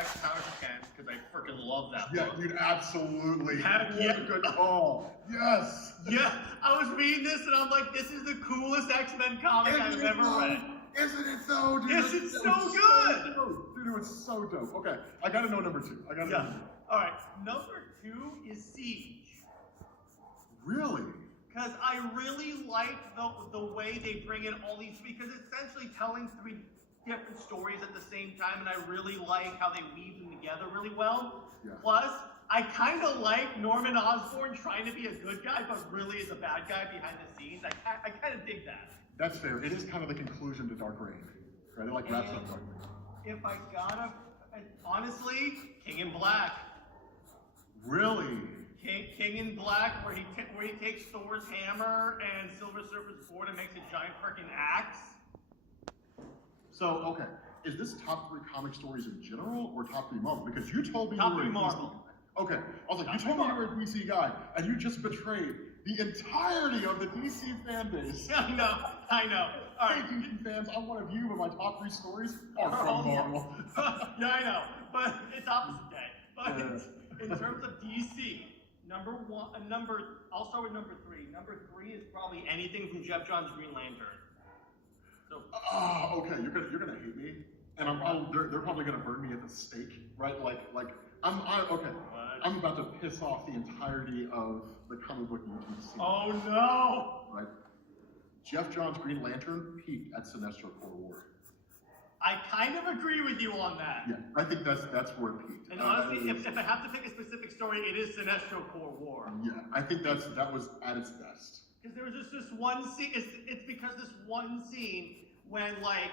best powers I can because I freaking love that book. Yeah, dude, absolutely. Heck What yeah. a good call. Yes. Yeah, I was reading this and I'm like, this is the coolest X-Men comic I've ever read. Isn't it so, dude? Yes, it's so good. Dude, it was so dope. Okay, I gotta know number 2. I gotta know number 2. All right, number 2 is Siege. Really? Because I really like the way they bring in all these, because it's essentially telling 3 different stories at the same time, and I really like how they weave them together really well. Yeah. Plus, I kind of like Norman Osborn trying to be a good guy, but really is a bad guy behind the scenes. I kind of dig that. That's fair. It is kind of the conclusion to Dark Reign, right? It like wraps up Dark Reign. If I gotta, honestly, King in Black. Really? King in Black, where he takes Thor's hammer and Silver Surfer's sword and makes a giant freaking axe. So, okay, is this top 3 comic stories in general or top 3 Marvel? Because you told me top you were 3 a Marvel. DC. Okay, I was like, you told me you were a DC guy, and you just betrayed the entirety of the DC fan base. I know. All right, hey, DC fans, I'm one of you, but my top 3 stories are from Marvel. Yeah, I know, but it's opposite day. But in terms of DC, I'll start with number 3. Number 3 is probably anything from Jeff Johns' Green Lantern. So, okay, you're gonna hate me, and they're probably gonna burn me at the stake, right? I'm about to piss off the entirety of the comic book YouTube scene. Oh no! Right? Jeff Johns' Green Lantern peaked at Sinestro Corps War. I kind of agree with you on that. Yeah, I think that's where it peaked. And honestly, if I have to pick a specific story, it is Sinestro Corps War. Yeah, I think that was at its best. Because there was just this one scene. It's because this one scene when like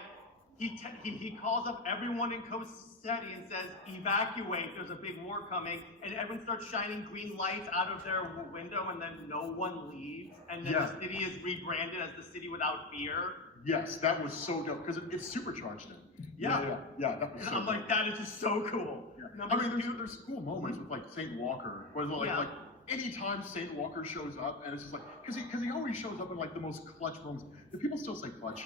he calls up everyone in Coast City and says, "Evacuate! There's a big war coming," and everyone starts shining green lights out of their window, and then no one leaves, and then the city is rebranded as the City Without Fear. Yes, that was so dope because it's supercharged it. Yeah. That was. And I'm like, that is just so cool. Yeah. I mean, there's cool moments with like Saint Walker, where it's like anytime Saint Walker shows up, and it's just like because he always shows up in like the most clutch moments. Do people still say clutch?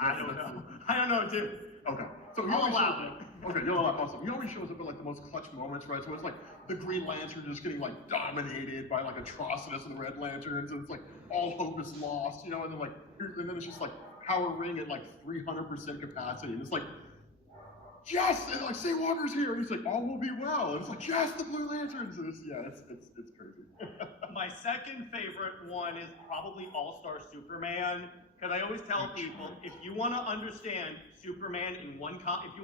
I don't know, dude. Okay, so I'll allow it. Okay, you'll allow it. Awesome. He always shows up in like the most clutch moments, right? So it's like the Green Lantern just getting like dominated by like Atrocitus and the Red Lanterns, and it's like all hope is lost, and then it's just like Power Ring at like 300% capacity, and it's like, yes, and like Saint Walker's here, and he's like, all will be well, and it's like, yes, the Blue Lanterns, and it's crazy. My second favorite one is probably All-Star Superman. Because I always tell people, if you want to understand Superman if you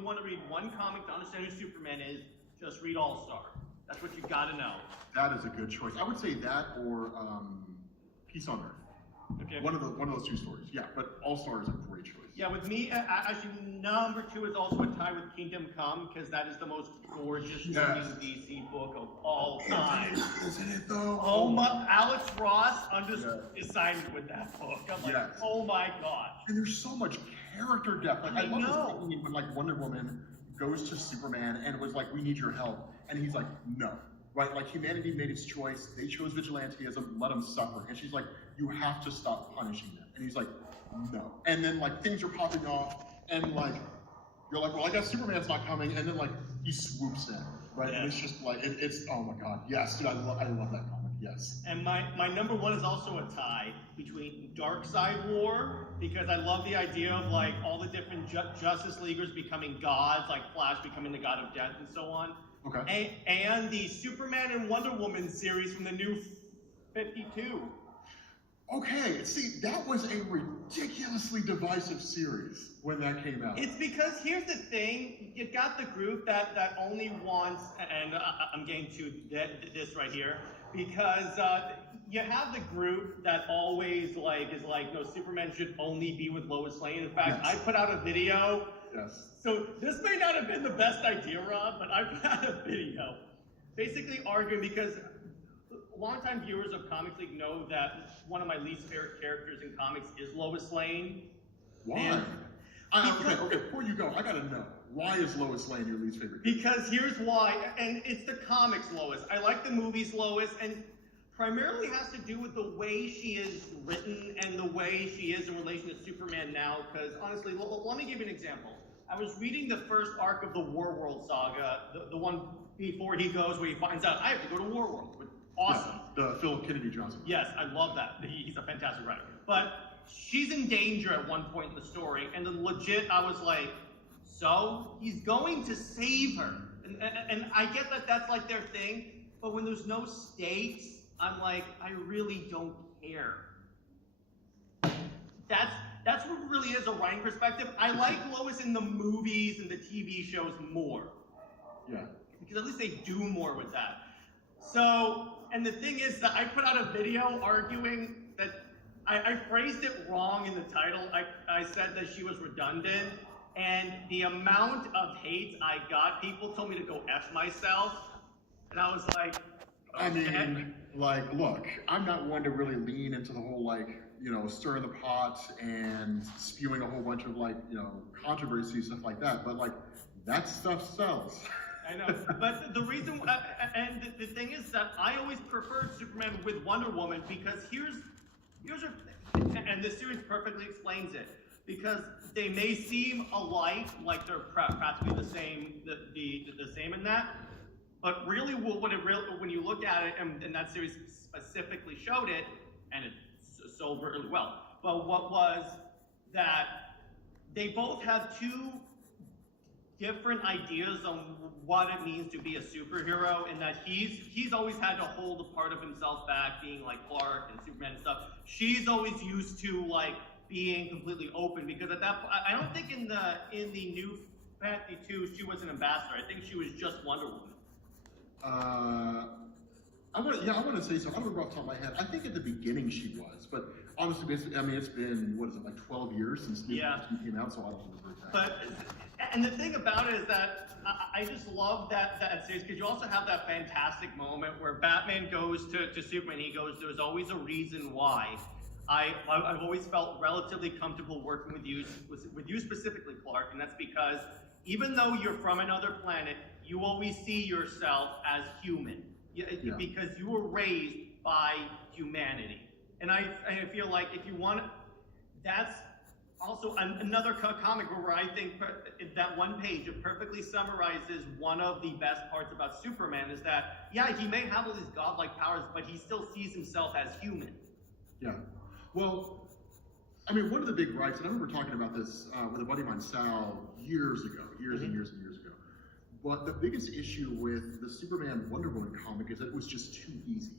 want to read one comic to understand who Superman is, just read All-Star. That's what you got to know. That is a good choice. I would say that or Peace on Earth. Okay. One of those 2 stories. Yeah, but All-Star is a great choice. Yeah, with me, actually, number 2 is also a tie with Kingdom Come, because that is the most gorgeous looking DC book of all time. Isn't it though? Oh my, Alex Ross is signed with that book. I'm like, oh my gosh. And there's so much character depth. Like, I love this thing when like Wonder Woman goes to Superman and was like, we need your help. And he's like, no. Right? Like humanity made its choice. They chose vigilantism, let them suffer. And she's like, you have to stop punishing them. And he's like, no. And then like things are popping off and like you're like, well, I guess Superman's not coming, and then like he swoops in, right? And it's just like it's oh my god, yes, dude, I love that comic, yes. And my number 1 is also a tie between Darkseid War, because I love the idea of like all the different Justice Leaguers becoming gods, like Flash becoming the god of death and so on. Okay. And the Superman and Wonder Woman series from the New 52. Okay, see, that was a ridiculously divisive series when that came out. It's because here's the thing, you got the group that only wants, and I'm getting to this right here, because you have the group that always is like, no, Superman should only be with Lois Lane. In fact, I put out a video. Yes. So this may not have been the best idea, Rob, but I put out a video basically arguing because longtime viewers of Comics League know that one of my least favorite characters in comics is Lois Lane. Why? Okay, before you go, I gotta know. Why is Lois Lane your least favorite character? Because here's why, and it's the comics Lois. I like the movies Lois, and primarily has to do with the way she is written and the way she is in relation to Superman now, because honestly, let me give you an example. I was reading the first arc of the Warworld saga, the one before he goes where he finds out I have to go to Warworld. Awesome. Yeah, the Philip Kennedy Johnson. Yes, I love that. He's a fantastic writer. But she's in danger at one point in the story, and then legit, I was like, so he's going to save her, and I get that that's like their thing, but when there's no stakes, I'm like, I really don't care. That's what really is a writing perspective. I like Lois in the movies and the TV shows more. Yeah. Because at least they do more with that. So, and the thing is that I put out a video arguing that I phrased it wrong in the title. I said that she was redundant, and the amount of hate I got, people told me to go F myself, and I was like, okay. I mean, like, look, I'm not one to really lean into the whole, like, you know, stirring the pot and spewing a whole bunch of, like, you know, controversy, stuff like that, but, like, that stuff sells. I know, but the reason, and the thing is that I always preferred Superman with Wonder Woman, because here's and this series perfectly explains it, because they may seem alike, like they're practically the same, the same in that, but really when you look at it, and that series specifically showed it, and it sold really well, but what was that they both have two different ideas on what it means to be a superhero, and that he's always had to hold a part of himself back, being like Clark and Superman and stuff. She's always used to like being completely open, because at that point, I don't think in the New 52 she was an ambassador. I think she was just Wonder Woman. I want to say so. I don't remember off the top of my head. I think at the beginning she was, but honestly, basically, I mean, it's been, what is it, like 12 years since New 52 came out, so I don't remember exactly. And the thing about it is that I just love that series, because you also have that fantastic moment where Batman goes to Superman. He goes, "There's always a reason why. I've always felt relatively comfortable working with you specifically, Clark, and that's because even though you're from another planet, you always see yourself as human, because you were raised by humanity." And I feel like if you want, that's also another comic where I think that one page, it perfectly summarizes one of the best parts about Superman, is that, yeah, he may have all these godlike powers, but he still sees himself as human. Yeah. Well, I mean, one of the big gripes, and I remember talking about this with a buddy of mine, Sal, years and years and years ago, but the biggest issue with the Superman Wonder Woman comic is that it was just too easy.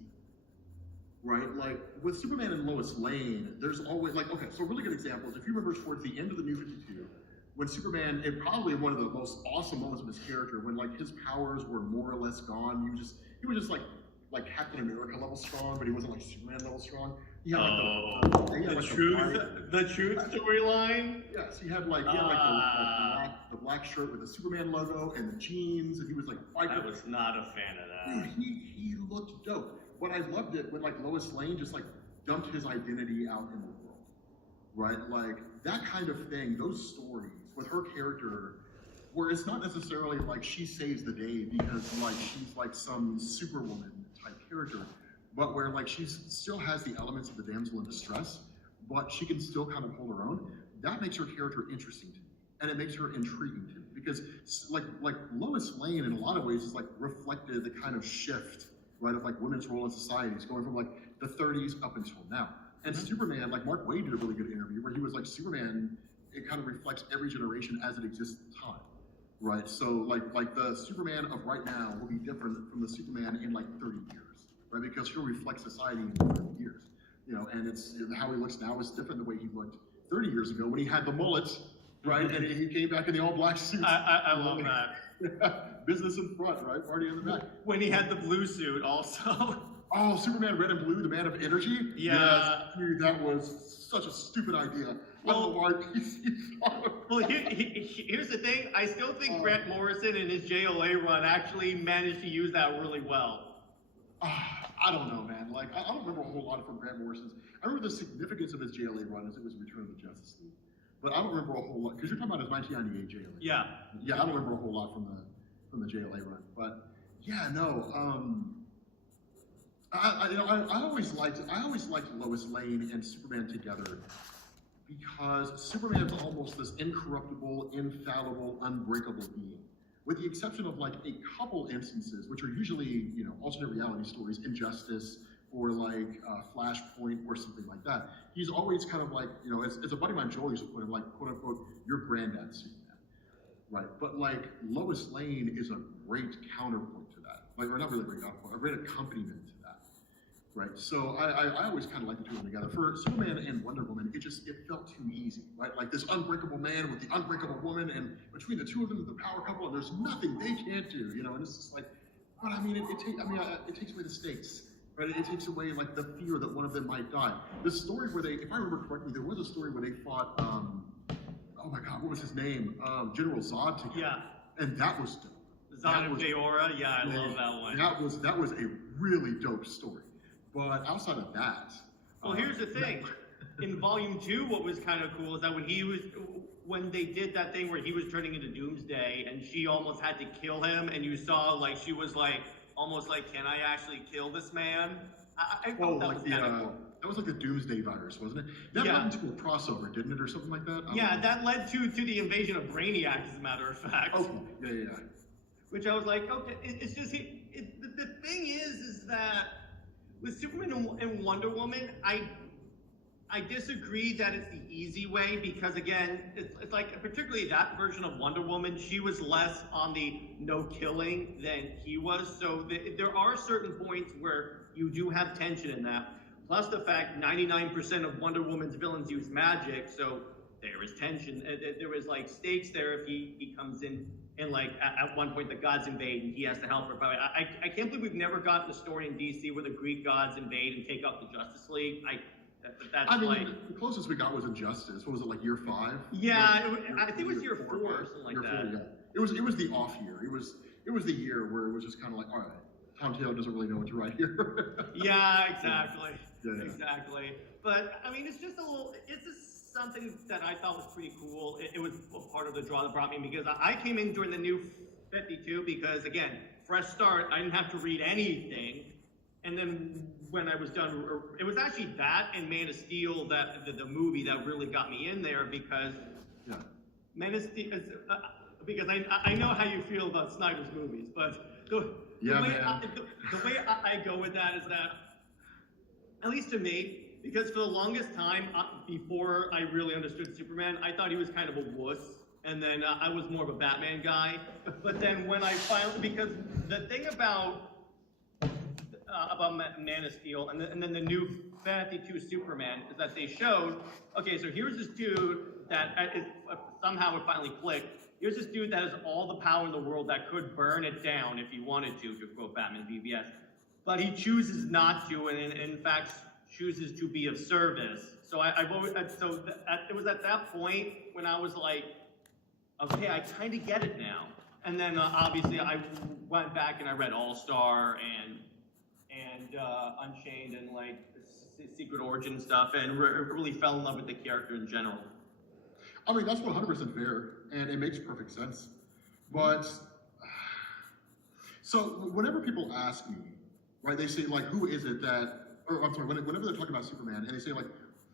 Right? Like, with Superman and Lois Lane, there's always, like, okay, so a really good example is if you remember towards the end of the New 52, when Superman, and probably one of the most awesome moments of his character, when, like, his powers were more or less gone, he was just, like Captain America level strong, but he wasn't, like, Superman level strong. He had, like, the truth storyline? Yes, he had, like, the black shirt with the Superman logo and the jeans, and he was, like, I was not a fan of that. Dude, he looked dope. But I loved it when, like, Lois Lane just, like, dumped his identity out in the world, right? Like, that kind of thing, those stories with her character, where it's not necessarily like she saves the day because, like, she's, like, some superwoman type character, but where, like, she still has the elements of the damsel in distress, but she can still kind of hold her own. That makes her character interesting to me, and it makes her intriguing to me, because, like Lois Lane, in a lot of ways, is, like, reflected the kind of shift, right, of like women's role in society. It's going from like the 30s up until now. And Superman, like Mark Waid did a really good interview where he was like, Superman, it kind of reflects every generation as it exists at the time, right? So like the Superman of right now will be different from the Superman in like 30 years, right? Because he'll reflect society in 30 years, you know, and it's how he looks now is different the way he looked 30 years ago when he had the mullet, right? And he came back in the all black suit. I love that. Business in front, right? Party in the back. When he had the blue suit also. Oh, Superman Red and Blue, the man of energy? Yeah. Yes, dude, that was such a stupid idea. Well, I don't know why he thought of it. Well, here's the thing. I still think Grant Morrison in his JLA run actually managed to use that really well. I don't know, man. Like, I don't remember a whole lot from Grant Morrison's. I remember the significance of his JLA run as it was Return of the Justice League. But I don't remember a whole lot, because you're talking about his 1998 JLA. Yeah. Yeah, I don't remember a whole lot from the JLA run. But, yeah, no. I always liked Lois Lane and Superman together because Superman's almost this incorruptible, infallible, unbreakable being. With the exception of like a couple instances, which are usually, you know, alternate reality stories, Injustice, or like Flashpoint, or something like that. He's always kind of like, you know, as a buddy of mine, Joel, used to put him like, quote unquote, your granddad Superman, right? But like Lois Lane is a great counterpoint to that, like, or not really a great counterpoint, a great accompaniment to that, right? So I always kind of like the two of them together. For Superman and Wonder Woman, it felt too easy, right? Like this unbreakable man with the unbreakable woman, and between the two of them, the power couple, and there's nothing they can't do, you know. And it's just like, but I mean, it takes away the stakes. Right? It takes away like the fear that one of them might die. The story where they, if I remember correctly, there was a story where they fought, oh my God, what was his name? General Zod together. Yeah. And that was dope. Zod and Feora, yeah, I love that one. That was a really dope story. But outside of that, well, here's the thing. In Volume 2, what was kind of cool is that when they did that thing where he was turning into Doomsday and she almost had to kill him, and you saw like she was like almost like, can I actually kill this man? I felt that was kind of cool. That was like the Doomsday virus, wasn't it? That led into a crossover, didn't it, or something like that? Yeah, that led to the invasion of Brainiac, as a matter of fact. Okay, yeah. Which I was like, okay, it's just, the thing is that with Superman and Wonder Woman, I disagree that it's the easy way, because again, it's like, particularly that version of Wonder Woman, she was less on the no killing than he was. So there are certain points where you do have tension in that. Plus the fact 99% of Wonder Woman's villains use magic, so there is tension. There is like stakes there if he comes in and like at one point the gods invade and he has to help her. But I can't believe we've never gotten a story in DC where the Greek gods invade and take out the Justice League. I mean, the closest we got was Injustice. What was it, like year 5? Yeah, I think it was year 4 or something like that. 4, yeah. It was the off year. It was the year where it was just kind of like, all right, Tom Taylor doesn't really know what to write here. Yeah, exactly. Yeah. Exactly. But I mean, it's just something that I thought was pretty cool. It was a part of the draw that brought me, because I came in during the new 52 because, again, fresh start. I didn't have to read anything. And then when I was done, it was actually that and Man of Steel, that the movie, that really got me in there, because Man of Steel, because I know how you feel about Snyder's movies, but the way I go with that is that, at least to me, because for the longest time, before I really understood Superman, I thought he was kind of a wuss, and then I was more of a Batman guy. But then when I finally, because the thing about Man of Steel and then the new 52 Superman is that they showed, okay, so here's this dude that somehow it finally clicked. Here's this dude that has all the power in the world that could burn it down if he wanted to quote Batman BVS. But he chooses not to, and in fact chooses to be of service. So it was at that point when I was like, okay, I kind of get it now. And then obviously I went back and I read All-Star and Unchained and like Secret Origin stuff, and really fell in love with the character in general. I mean, that's 100% fair, and it makes perfect sense. But, so whenever people ask me, right, they say like, who is it that, or I'm sorry, whenever they're talking about Superman, and they say like,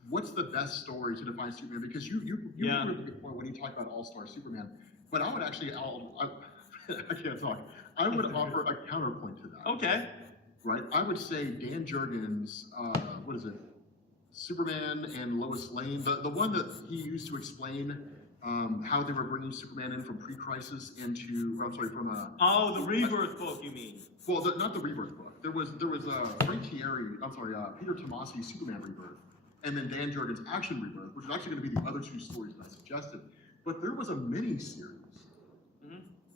what's the best story to define Superman? Because you made a good point when you talk about All-Star Superman, but I would actually, I can't talk. I would offer a counterpoint to that. Okay. Right, I would say Dan Jurgens, what is it, Superman and Lois Lane, the one that he used to explain how they were bringing Superman in from pre-crisis into, from the Rebirth book, you mean? Well, not the Rebirth book. There was Frank Thierry, Peter Tomasi Superman Rebirth, and then Dan Jurgens Action Rebirth, which is actually going to be the other 2 stories that I suggested. But there was a mini-series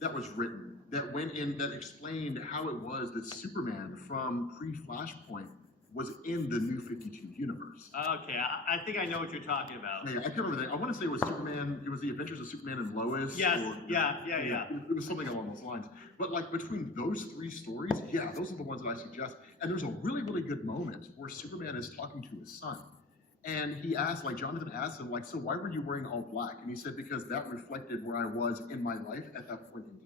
that was written that went in, that explained how it was that Superman from pre-Flashpoint was in the New 52 universe. Okay, I think I know what you're talking about. Yeah, I can't remember that. I want to say it was Superman, it was the Adventures of Superman and Lois. Yes, or, yeah. It was something along those lines. But like between those 3 stories, yeah, those are the ones that I suggest. And there's a really, really good moment where Superman is talking to his son. And he asked, like Jonathan asked him, like, so why were you wearing all black? And he said, because that reflected where I was in my life at that point in time.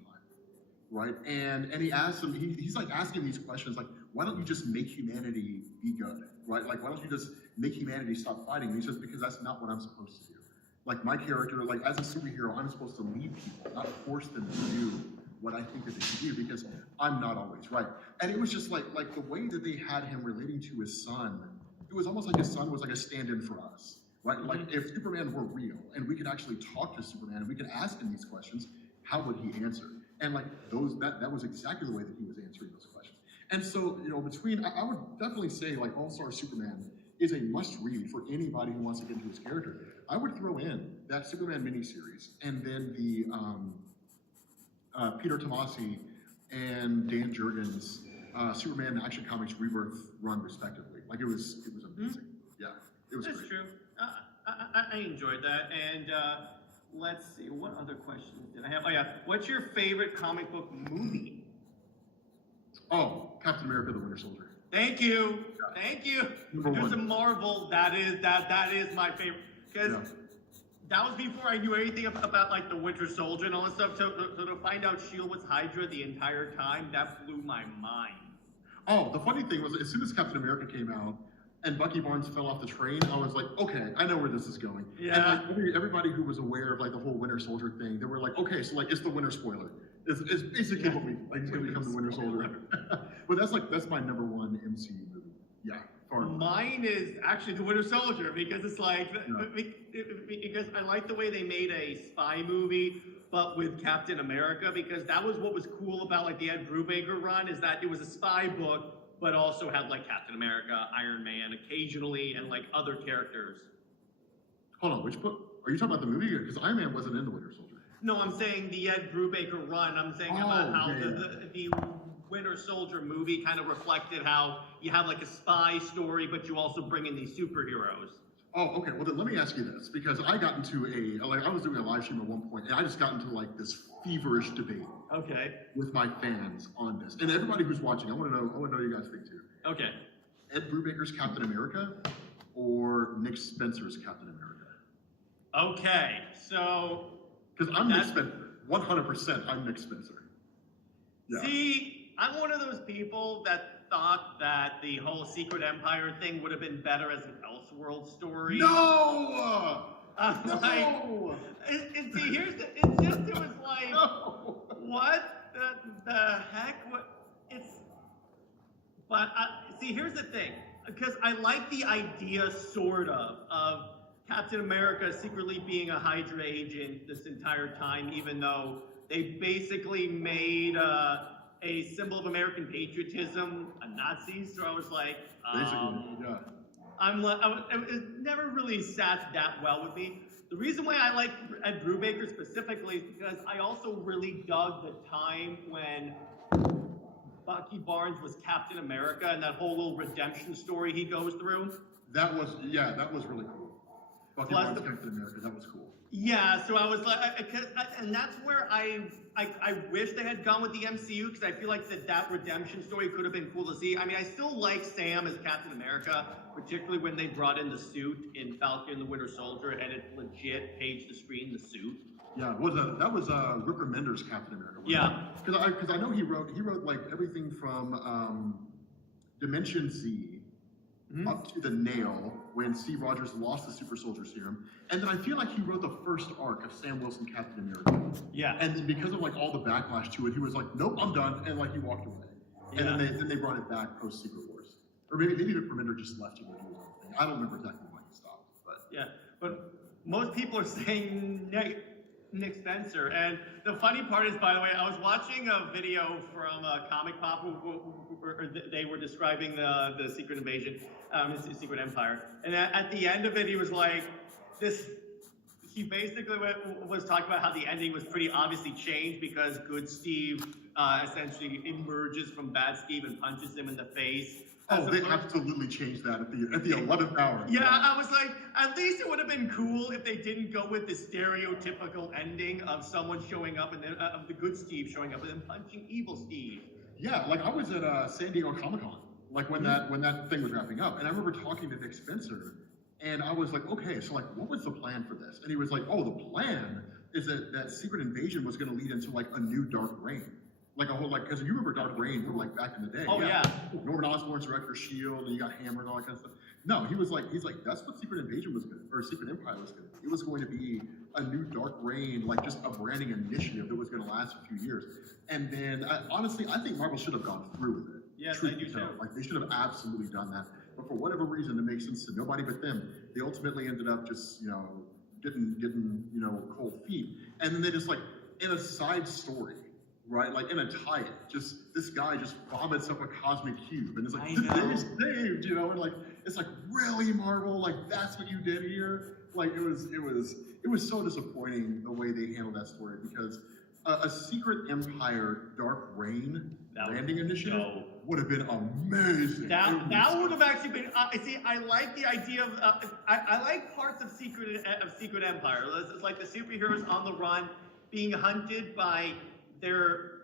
right? And he asks him, he's like asking these questions, like, why don't you just make humanity be good, right? Like, why don't you just make humanity stop fighting? And he says, because that's not what I'm supposed to do. Like, my character, like, as a superhero, I'm supposed to lead people, not force them to do what I think that they should do, because I'm not always right. And it was just like the way that they had him relating to his son, it was almost like his son was like a stand-in for us, right? Like, if Superman were real and we could actually talk to Superman and we could ask him these questions, how would he answer? And like that was exactly the way that he was answering those questions. And so, you know, I would definitely say like All-Star Superman is a must-read for anybody who wants to get into his character. I would throw in that Superman miniseries and then the Peter Tomasi and Dan Jurgens Superman Action Comics Rebirth run respectively. Like it was amazing. Yeah, it was That's great. true. I enjoyed that. And let's see, what other questions did I have? Oh yeah, what's your favorite comic book movie? Oh, Captain America: The Winter Soldier. Thank you. Thank you. Number There's one. a Marvel that is my favorite, because that was before I knew anything about like the Winter Soldier and all that stuff. So to find out Shield was Hydra the entire time, that blew my mind. Oh, the funny thing was, as soon as Captain America came out and Bucky Barnes fell off the train, I was like, okay, I know where this is going. Yeah. And like everybody who was aware of like the whole Winter Soldier thing, they were like, okay, so like it's the Winter Spoiler. It's basically what we like. He's gonna become the Winter Soldier. But that's my number one MCU movie. Yeah. Far and away. Mine is actually the Winter Soldier, because it's like because I like the way they made a spy movie, but with Captain America, because that was what was cool about like the Ed Brubaker run, is that it was a spy book, but also had like Captain America, Iron Man occasionally, and like other characters. Hold on, which book? Are you talking about the movie? Because Iron Man wasn't in the Winter Soldier. No, I'm saying the Ed Brubaker run. I'm saying about how the Winter Soldier movie kind of reflected how you have like a spy story, but you also bring in these superheroes. Oh, okay. Well, then let me ask you this, because I got into I was doing a live stream at one point, and I just got into like this feverish debate. Okay. With my fans on this, and everybody who's watching, I want to know what you guys think too. Okay. Ed Brubaker's Captain America or Nick Spencer's Captain America? Okay. So. Because I'm Nick Spencer. 100%, I'm Nick Spencer. Yeah. See, I'm one of those people that thought that the whole Secret Empire thing would have been better as an Elseworld story. No! No! And see, it was like, no! What the heck? But see, here's the thing, because I like the idea, sort of Captain America secretly being a Hydra agent this entire time, even though they basically made a symbol of American patriotism a Nazi. So I was like, it never really sat that well with me. The reason why I like Ed Brubaker specifically is because I also really dug the time when Bucky Barnes was Captain America and that whole little redemption story he goes through. That was really cool. Bucky Barnes Captain America, that was cool. Yeah, so I was like, and that's where I wish they had gone with the MCU, because I feel like that redemption story could have been cool to see. I mean, I still like Sam as Captain America, particularly when they brought in the suit in Falcon and the Winter Soldier, and it legit page to screen the suit. Yeah, that was Ripper Mender's Captain America. Yeah, because I know he wrote like everything from Dimension Z. Up to the Nail, when Steve Rogers lost the Super Soldier Serum, and then I feel like he wrote the first arc of Sam Wilson Captain America. Yeah. And then because of like all the backlash to it, he was like, "Nope, I'm done," and like he walked away. Yeah. And then they brought it back post Secret Wars, or maybe Ripper Mender just left him and do his own thing. I don't remember exactly why he stopped, but yeah. But most people are saying Nick Spencer, and the funny part is, by the way, I was watching a video from Comic Pop they were describing the Secret Invasion, Secret Empire, and at the end of it, he was like, he basically was talking about how the ending was pretty obviously changed because Good Steve essentially emerges from Bad Steve and punches him in the face. Oh, they absolutely changed that at the 11th hour. Yeah, I was like, at least it would have been cool if they didn't go with the stereotypical ending of someone showing up and then of the good Steve showing up and then punching evil Steve. Yeah, like I was at San Diego Comic-Con, like when that thing was wrapping up, and I remember talking to Nick Spencer, and I was like, okay, so like, what was the plan for this? And he was like, oh, the plan is that Secret Invasion was going to lead into like a new Dark Reign. Like a whole, like, because you remember Dark Reign from like back in the day. Oh yeah. Norman Osborn's director Shield, and you got Hammer and all that kind of stuff. No, he's like, that's what Secret Invasion was going to, or Secret Empire was going to be. It was going to be a new Dark Reign, like just a branding initiative that was going to last a few years. And then, honestly, I think Marvel should have gone through with it. Yes, I do too. Like, they should have absolutely done that. But for whatever reason, it makes sense to nobody but them. They ultimately ended up just, getting cold feet. And then they just, like, in a side story, right? Like, in a tie-in, just, this guy just vomits up a cosmic cube. And it's like, the day is saved, and like, it's like, really, Marvel? Like, that's what you did here? Like, it was so disappointing the way they handled that story, because a Secret Empire Dark Reign branding initiative would have been amazing. That would have actually been. See, I like the idea of. I like parts of Secret Empire. It's like the superheroes on the run, being hunted by their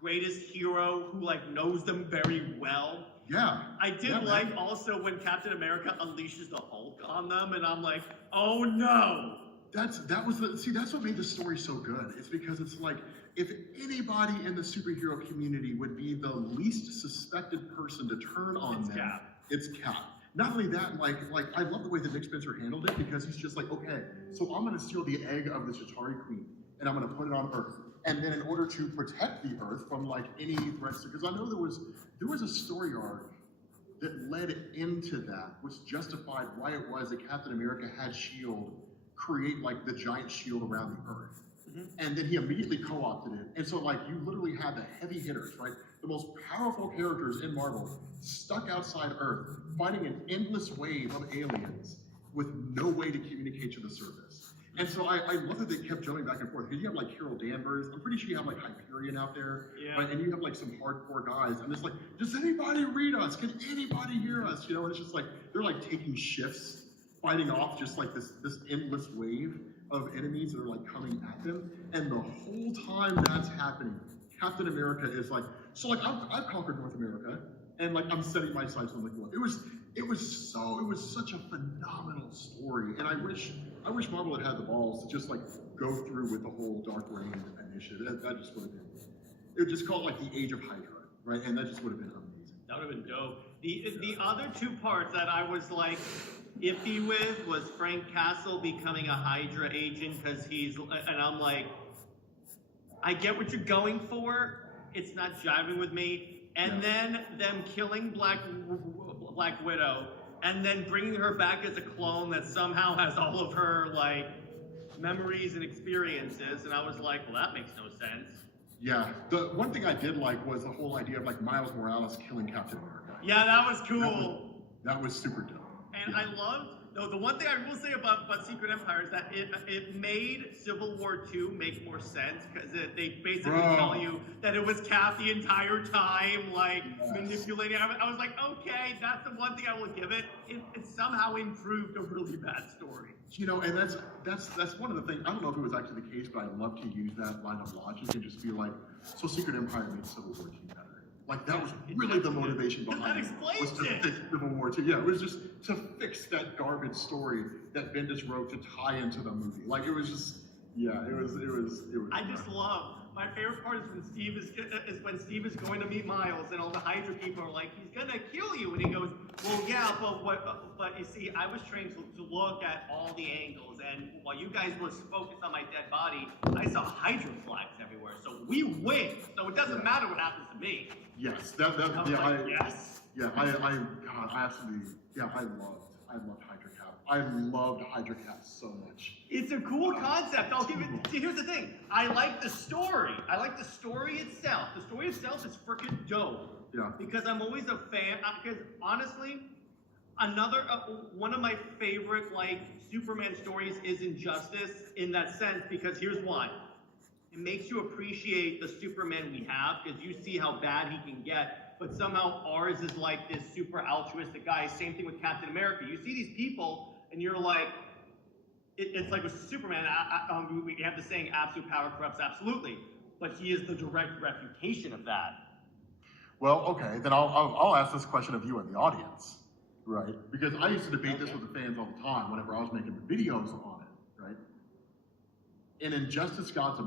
greatest hero who like knows them very well. Yeah. I did like also when Captain America unleashes the Hulk on them, and I'm like, oh no. That's what made the story so good. It's because it's like, if anybody in the superhero community would be the least suspected person to turn on them, it's Cap. Not only that, like I love the way that Nick Spencer handled it, because he's just like, okay, so I'm gonna steal the egg of the Chitauri Queen and I'm gonna put it on Earth. And then in order to protect the Earth from like any threats, because I know there was a story arc that led into that, which justified why it was that Captain America had S.H.I.E.L.D. create like the giant shield around the Earth. And then he immediately co-opted it. And so like you literally had the heavy hitters, right? The most powerful characters in Marvel stuck outside Earth, fighting an endless wave of aliens with no way to communicate to the surface. And so I love that they kept jumping back and forth, because you have like Carol Danvers, I'm pretty sure you have like Hyperion out there, right? And you have like some hardcore guys, and it's like, does anybody read us? Can anybody hear us? And it's just like, they're like taking shifts, fighting off just like this endless wave of enemies that are like coming at them. And the whole time that's happening, Captain America is like, so like I've conquered North America, and like I'm setting my sights on like what? It was such a phenomenal story. And I wish Marvel had the balls to just like go through with the whole Dark Reign initiative. That just would have been, it would just call it like the Age of Hydra, right? And that just would have been amazing. That would have been dope. The other two parts that I was like iffy with was Frank Castle becoming a Hydra agent, because and I'm like, I get what you're going for, it's not jiving with me. And then them killing Black Widow, and then bringing her back as a clone that somehow has all of her like memories and experiences, and I was like, well, that makes no sense. Yeah, the one thing I did like was the whole idea of like Miles Morales killing Captain America. Yeah, that was cool. That was super dope. And I loved, the one thing I will say about Secret Empire is that it made Civil War II make more sense, because they basically tell you that it was Cap the entire time, like manipulating. I was like, okay, that's the one thing I will give it. It somehow improved a really bad story. And that's one of the things. I don't know if it was actually the case, but I love to use that line of logic and just be like, so Secret Empire made Civil War II better. Like that was really the motivation behind it. Was to fix Civil War II. Yeah, it was just to fix that garbage story that Bendis wrote to tie into the movie. Like it was just, it was. I just love. My favorite part is when Steve is going to meet Miles, and all the Hydra people are like, he's gonna kill you, and he goes, well, yeah, but you see, I was trained to look at all the angles, and while you guys were focused on my dead body, I saw Hydra flags everywhere, so we win, so it doesn't matter what happens to me. Yes, I absolutely, I loved Hydra Cap. I loved Hydra Cap so much. It's a cool concept. I'll give it. See, here's the thing. I like the story. I like the story itself. The story itself is freaking dope. Yeah. Because I'm always a fan. Because honestly, one of my favorite like Superman stories is Injustice in that sense. Because here's why. It makes you appreciate the Superman we have, because you see how bad he can get. But somehow ours is like this super altruistic guy. Same thing with Captain America. You see these people, and you're like, it's like with Superman. We have the saying, "Absolute power corrupts absolutely," but he is the direct refutation of that. Well, okay, then I'll ask this question of you and the audience, right? Because I used to debate this with the fans all the time whenever I was making the videos on it, right? In Injustice: Gods